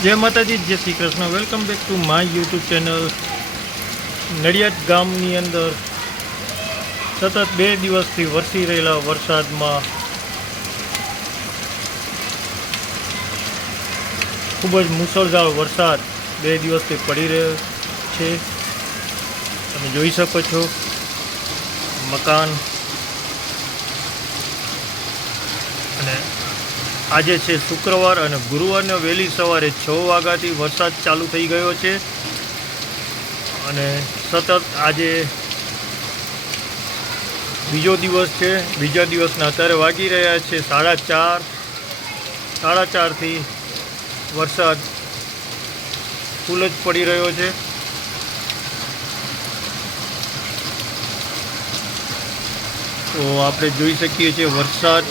जय माताजी, जय Shri Krishna. Welcome back to my YouTube channel. Nadiad गामनी अंदर सतत 2 દિવસથી વરસી રહેલા વરસાદમાં ખૂબ જ મુસળધાર વરસાદ 2 દિવસથી પડી રહ્યો છે। તમે જોઈ શકો છો મકાન। અને આજે છે શુક્રવાર અને ગુરુવારને વહેલી સવારે 6 વાગ્યાથી વરસાદ ચાલુ થઈ ગયો છે અને સતત આજે બીજો દિવસ છે। બીજા દિવસના અત્યારે વાગી રહ્યા છે 4:30થી વરસાદ ફૂલ જ પડી રહ્યો છે। તો આપણે જોઈ શકીએ છીએ વરસાદ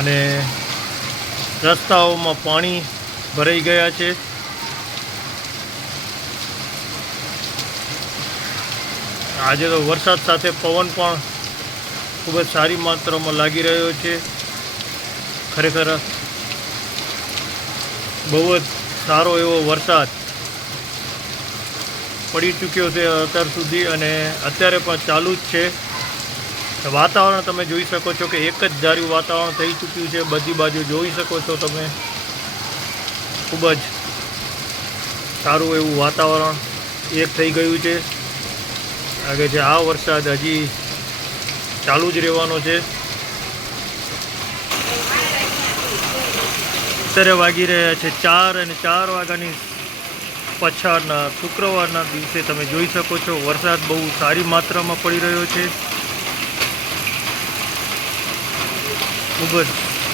અને રસ્તાઓમાં પાણી ભરાઈ ગયા છે। આજે તો વરસાદ સાથે પવન પણ ખૂબ જ સારી માત્રામાં લાગી રહ્યો છે। ખરેખર બહુ જ સારો એવો વરસાદ પડી ચૂક્યો છે અત્યાર સુધી અને અત્યારે પણ ચાલુ જ છે। વાતાવરણ તમે જોઈ શકો છો કે એક જ ધાર્યું વાતાવરણ થઈ ચૂક્યું છે। બધી બાજુ જોઈ શકો છો તમે, ખૂબ જ સારું એવું વાતાવરણ એક થઈ ગયું છે। આગળ છે આ વરસાદ હજી ચાલુ જ રહેવાનો છે। અત્યારે વાગી રહ્યા છે 4 અને 4 વાગ્યાની પછાડના શુક્રવારના દિવસે તમે જોઈ શકો છો વરસાદ બહુ સારી માત્રામાં પડી રહ્યો છે। ખૂબ જ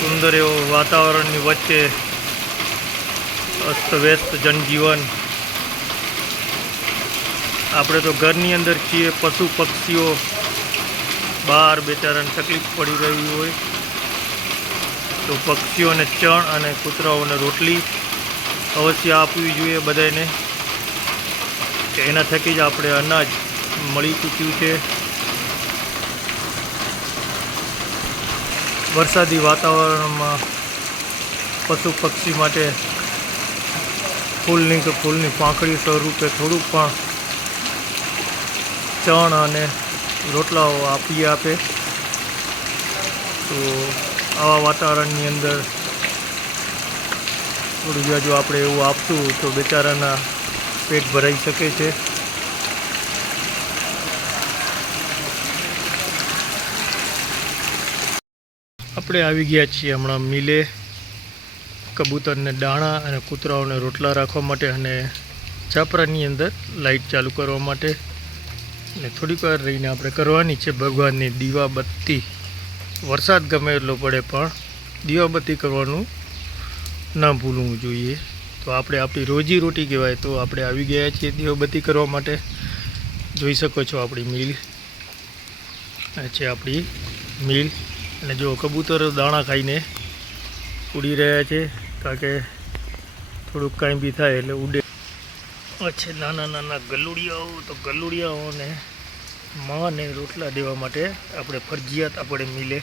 સુંદર એવો વાતાવરણની વચ્ચે અસ્તવ્યસ્ત જનજીવન। આપણે તો ઘરની અંદર છીએ, પશુ પક્ષીઓ બહાર બેચારાને તકલીફ પડી રહી હોય તો પક્ષીઓને ચણ અને કૂતરાઓને રોટલી અવશ્ય આપવી જોઈએ બધાને, કે એના થકી જ આપણે અનાજ મળી ચૂક્યું છે। વરસાદી વાતાવરણમાં પશુ પક્ષી માટે ફૂલની પાંખડી સ્વરૂપે થોડુંક પણ ચણ અને રોટલાઓ આપે તો આવા વાતાવરણની અંદર થોડું જો આપણે એવું આપશું તો બેચારાના પેટ ભરાઈ શકે છે। આપણે આવી ગયા છીએ હમણાં મિલે કબૂતરને દાણા અને કૂતરાઓને રોટલા રાખવા માટે અને છાપરાની અંદર લાઇટ ચાલુ કરવા માટે। અને થોડીક વાર રહીને આપણે કરવાની છે ભગવાનની દીવાબત્તી। વરસાદ ગમે એટલો પડે પણ દીવાબત્તી કરવાનું ના ભૂલવું જોઈએ। તો આપણે આપણી રોજીરોટી કહેવાય તો આપણે આવી ગયા છીએ દીવાબત્તી કરવા માટે। જોઈ શકો છો આપણી મિલ છે, આપણી મિલ। અને જો કબૂતર દાણા ખાઈને ઉડી રહ્યા છે, કારણ કે થોડુંક કાંઈ બી થાય એટલે ઉડે છે। નાના ગલુડિયાઓ, તો ગલુડિયાઓને માને રોટલા દેવા માટે આપણે ફરજિયાત આપણે મિલે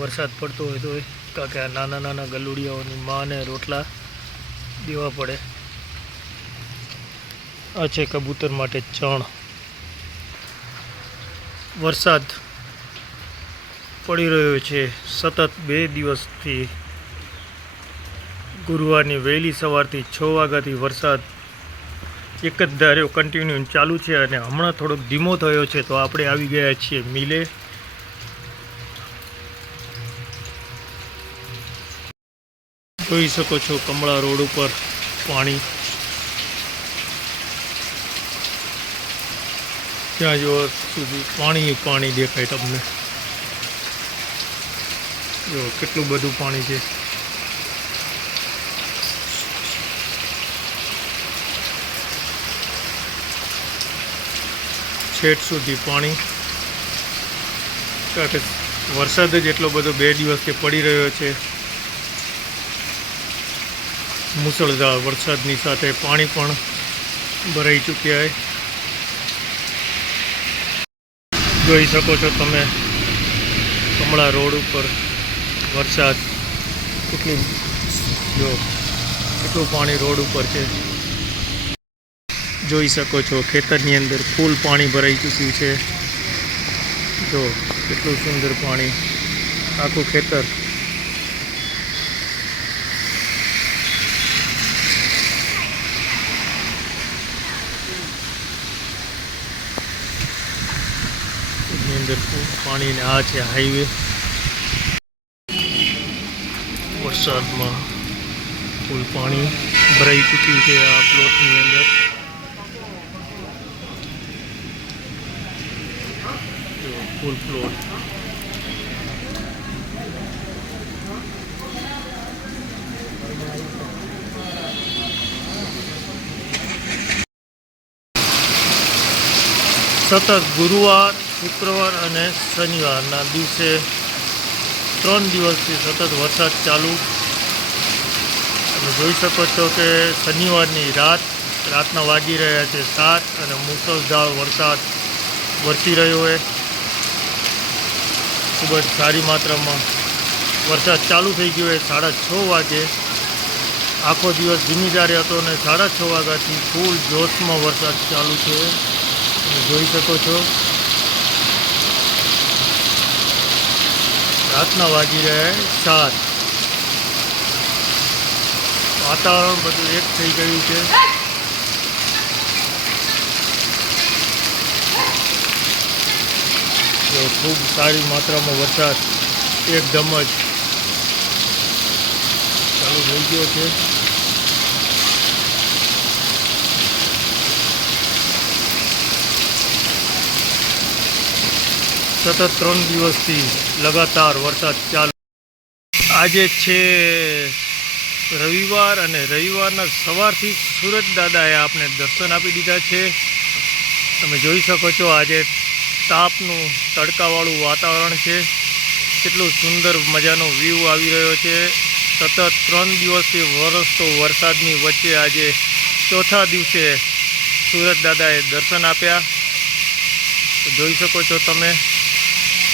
વરસાદ પડતો હોય તો, કારણ કે આ નાના ગલુડિયાઓની માને રોટલા દેવા પડે। આ છે કબૂતર માટે ચણ। વરસાદ પડી રહ્યો છે સતત 2 દિવસથી। ગુરુવારની વહેલી સવારથી 6 વાગ્યાથી વરસાદ એક જ ધાર્યો કન્ટિન્યુ ચાલુ છે અને હમણાં થોડોક ધીમો થયો છે। તો આપણે આવી ગયા છીએ મિલે। જોઈ શકો છો કમળા રોડ ઉપર પાણી, ત્યાં જો સુધી પાણી દેખાય તમને। જો કેટલું બધું પાણી છે। છેટ સુધી પાણી, કારણ કે વરસાદ જ એટલો બધો 2 દિવસથી પડી રહ્યો છે। મુસળધાર વરસાદની સાથે પાણી પણ ભરાઈ ચૂક્યા છે। જોઈ શકો છો તમે કમળા રોડ ઉપર વરસાદ કેટલી જો કેટલું પાણી રોડ ઉપર છે જોઈ શકો છો। ખેતરની અંદર ફૂલ પાણી ભરાઈ ચૂક્યું છે। જો કેટલું સુંદર પાણી આખું ખેતર। એની અંદર ફૂલ પાણી ને આ છે હાઈવે। વરસાદમાં ફૂલ પાણી ભરાઈ ચૂક્યું છે આ પ્લોટની અંદર। ફૂલ પ્લોટ સતત ગુરુવાર, શુક્રવાર અને શનિવારના દિવસે 3 દિવસથી સતત વરસાદ ચાલુ। તમે જોઈ શકો છો કે શનિવારની રાતના વાગી રહ્યા છે 7 અને મુસળધાર વરસાદ વરસી રહ્યો છે। ખૂબ જ સારી માત્રામાં વરસાદ ચાલુ થઈ ગયો છે 6:30 વાગે। આખો દિવસ ધીમી ધારે હતો અને 6:30 વાગ્યાથી ફૂલ જોશમાં વરસાદ ચાલુ છે। તમે જોઈ શકો છો રાતના વાગી રહ્યા 7। વાતાવરણ બધું એક થઈ ગયું છે। ખૂબ સારી માત્રામાં વરસાદ એકદમ જ ચાલુ થઈ ગયો છે। સતત 3 દિવસથી લગાતાર વરસાદ ચાલુ। આજે છે રવિવાર અને રવિવારના સવારથી સૂરજ દાદાએ આપને દર્શન આપી દીધા છે। તમે જોઈ શકો છો આજે તાપનું તડકાવાળું વાતાવરણ છે। કેટલું સુંદર મજાનો વ્યૂ આવી રહ્યો છે। સતત 3 દિવસથી વરસતો વરસાદની વચ્ચે આજે ચોથા દિવસે સૂરજ દાદાએ દર્શન આપ્યા। તો જોઈ શકો છો તમે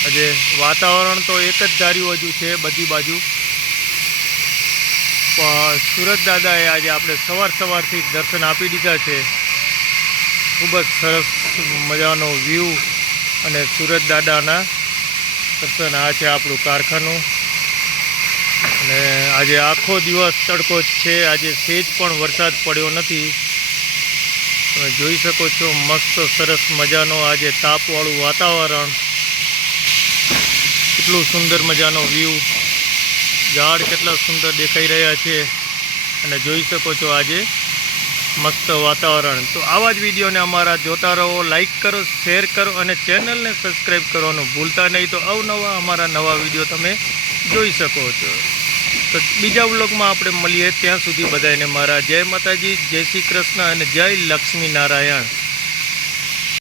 આજે વાતાવરણ તો એક જ ધાર્યું હજુ છે બધી બાજુ, પણ સૂરજ દાદાએ આજે આપણે સવારથી દર્શન આપી દીધા છે। ખૂબ જ સરસ મજાનો વ્યૂ અને સૂરજ દાદાના દર્શન। આ છે આપણું કારખાનું અને આજે આખો દિવસ તડકો જ છે। આજે સહેજ પણ વરસાદ પડ્યો નથી। તમે જોઈ શકો છો મસ્ત સરસ મજાનો આજે તાપવાળું વાતાવરણ। કેટલું સુંદર મજાનો વ્યૂ, ઝાડ કેટલા સુંદર દેખાઈ રહ્યા છે અને જોઈ શકો છો આજે મસ્ત વાતાવરણ। તો આવા જ વિડીયોને અમારા જોતા રહો, લાઈક કરો, શેર કરો અને ચેનલને સબસ્ક્રાઈબ કરવાનું ભૂલતા નહીં। તો અવનવા અમારા નવા વિડીયો તમે જોઈ શકો છો। તો બીજા વ્લોગમાં આપણે મળીએ, ત્યાં સુધી બધાને મારા જય માતાજી, જય શ્રી કૃષ્ણ અને જય લક્ષ્મી નારાયણ।